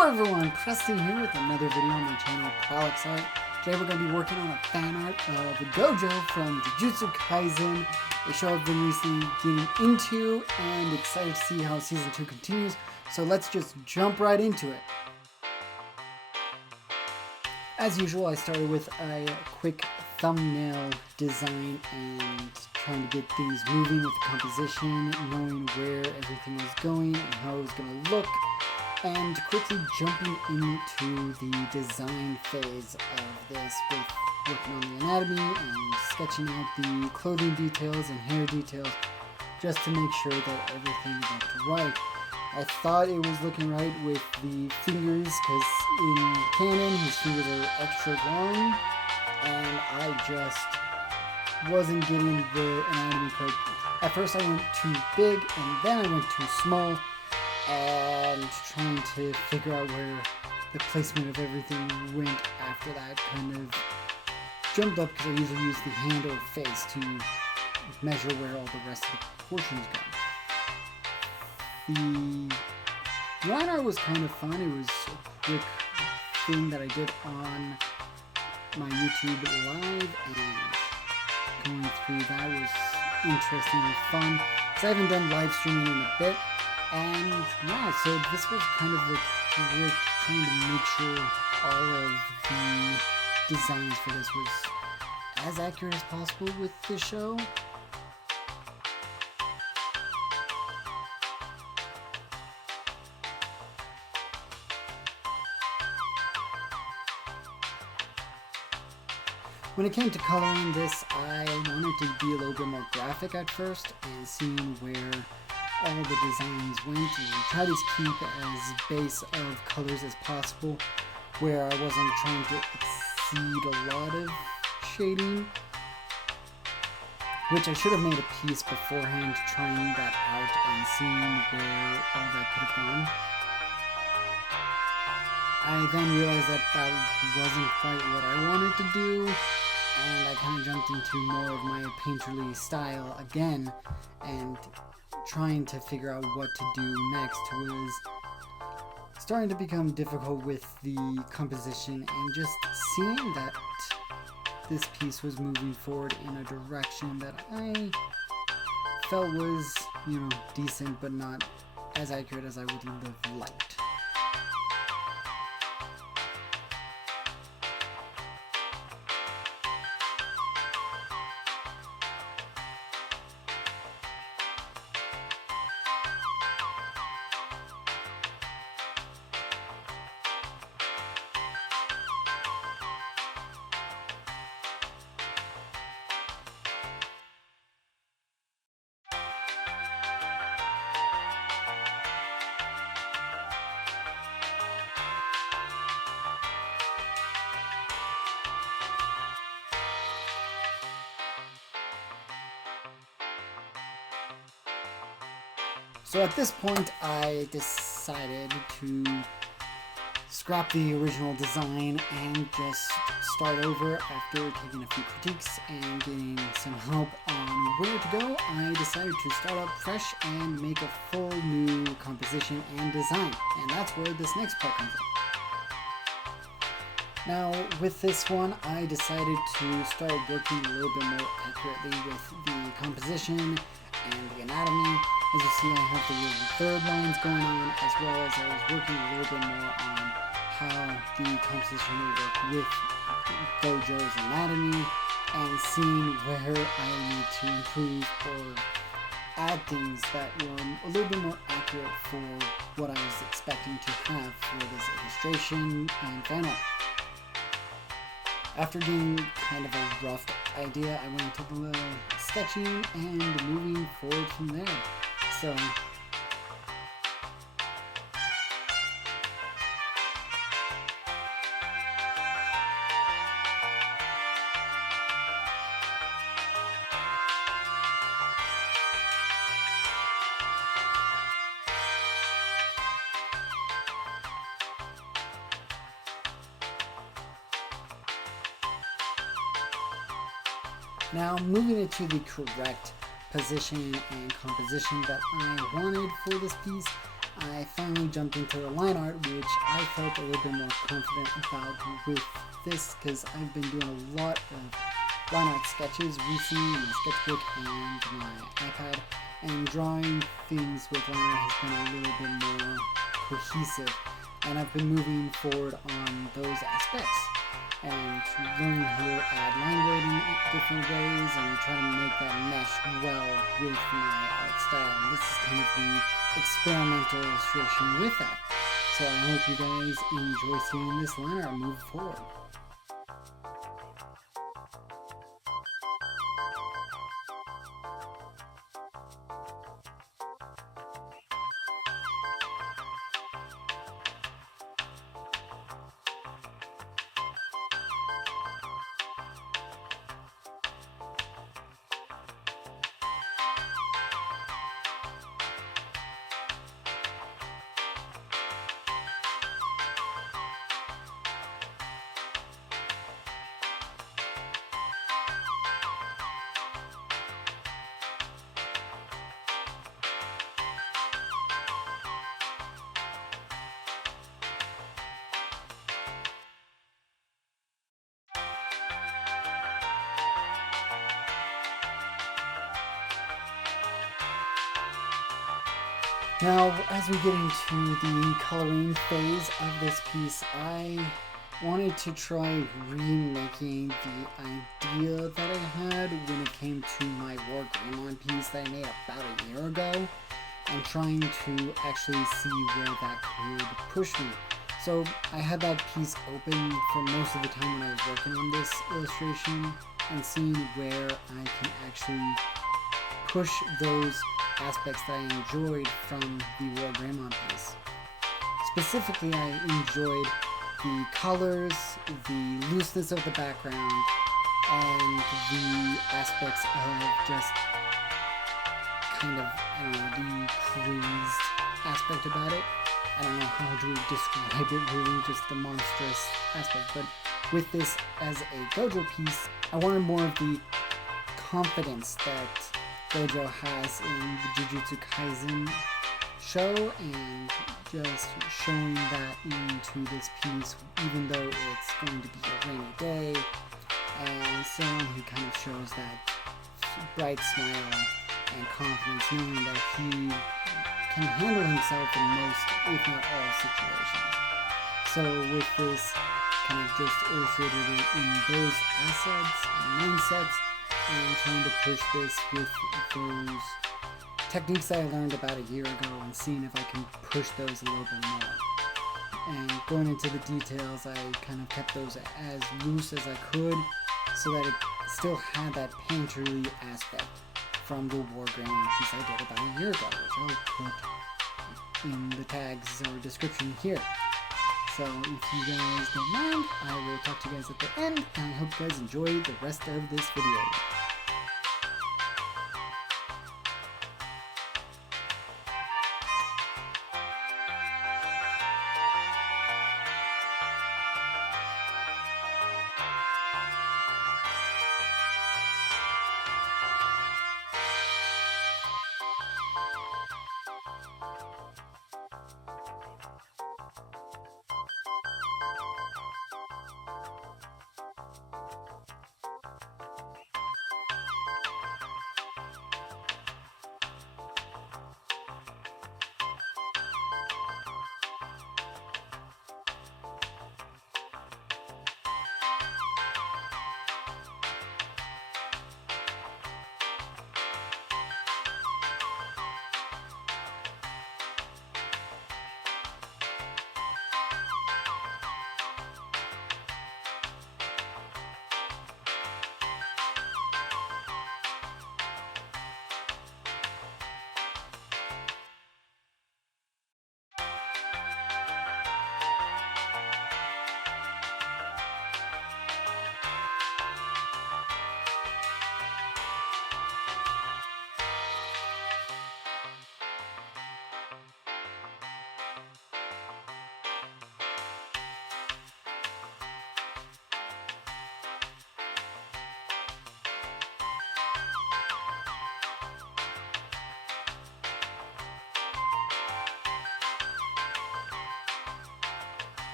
Hello everyone, Preston here with another video on my channel, Alex Art. Today we're going to be working on a fan art of Gojo from Jujutsu Kaisen, a show I've been recently getting into and excited to see how Season 2 continues. So let's just jump right into it. As usual, I started with a quick thumbnail design and trying to get things moving with the composition, knowing where everything was going and how it was going to look, and quickly jumping into the design phase of this with working on the anatomy and sketching out the clothing details and hair details just to make sure that everything looked right. I thought it was looking right with the fingers because in canon his fingers are extra long and I just wasn't getting the anatomy correct. At first I went too big and then I went too small, and trying to figure out where the placement of everything went after that kind of jumped up because I usually use the hand or face to measure where all the rest of the portions go. The line art was kind of fun. It was a quick thing that I did on my YouTube live, and going through that was interesting and fun because I haven't done live streaming in a bit. And yeah, so this was kind of a quick trying to make sure all of the designs for this was as accurate as possible with the show. When it came to coloring this, I wanted to be a little bit more graphic at first and seeing where all the designs went and try to keep as base of colors as possible where I wasn't trying to exceed a lot of shading, which I should have made a piece beforehand trying that out and seeing where all that could have gone. I then realized that that wasn't quite what I wanted to do, and I kind of jumped into more of my painterly style again, and trying to figure out what to do next was starting to become difficult with the composition and just seeing that this piece was moving forward in a direction that I felt was, decent but not as accurate as I would have liked. So at this point, I decided to scrap the original design and just start over after taking a few critiques and getting some help on where to go. I decided to start up fresh and make a full new composition and design, and that's where this next part comes in. Now, with this one, I decided to start working a little bit more accurately with the composition and the anatomy. As you see, I have the third lines going on, as well as I was working a little bit more on how the composition will work with Gojo's anatomy and seeing where I need to improve or add things that were a little bit more accurate for what I was expecting to have for this illustration and fan art. After getting kind of a rough idea, I went into a little sketching and moving forward from there. So now moving it to the correct position and composition that I wanted for this piece, I finally jumped into the line art, which I felt a little bit more confident about with this, because I've been doing a lot of line art sketches recently in my sketchbook and my iPad, and drawing things with line art has been a little bit more cohesive, and I've been moving forward on those aspects and learning how to add line weight in different ways and trying to make that mesh well with my art style. And this is kind of the experimental illustration with that. So I hope you guys enjoy seeing this line art move forward. Now, as we get into the coloring phase of this piece, I wanted to try remaking the idea that I had when it came to my War Greymon piece that I made about a year ago, and trying to actually see where that could push me. So I had that piece open for most of the time when I was working on this illustration, and seeing where I can actually push those aspects that I enjoyed from the War Greymon piece. Specifically, I enjoyed the colors, the looseness of the background, and the aspects of just kind of, I don't know, the crazed aspect about it. I don't know how to describe it really, just the monstrous aspect, but with this as a Gojo piece, I wanted more of the confidence that Gojo has in the Jujutsu Kaisen show, and just showing that into this piece, even though it's going to be a rainy day and so on. He kind of shows that bright smile and confidence, knowing that he can handle himself in most, if not all, situations. So with this, kind of just illustrated it in those assets and mindsets, and trying to push this with those techniques that I learned about a year ago, and seeing if I can push those a little bit more. And going into the details, I kind of kept those as loose as I could, so that it still had that painterly aspect from the War Greymon piece I did about a year ago, which I'll put in the tags or description here. So if you guys don't mind, I will talk to you guys at the end, and I hope you guys enjoy the rest of this video.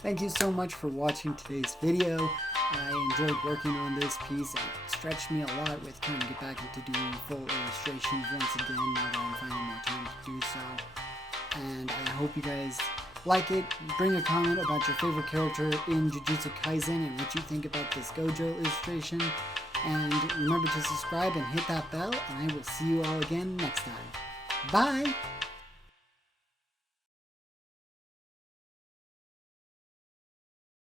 Thank you so much for watching today's video. I enjoyed working on this piece and it stretched me a lot with trying to get back into doing full illustrations once again now that I'm finding more time to do so. And I hope you guys like it. Bring a comment about your favorite character in Jujutsu Kaisen and what you think about this Gojo illustration. And remember to subscribe and hit that bell, and I will see you all again next time. Bye!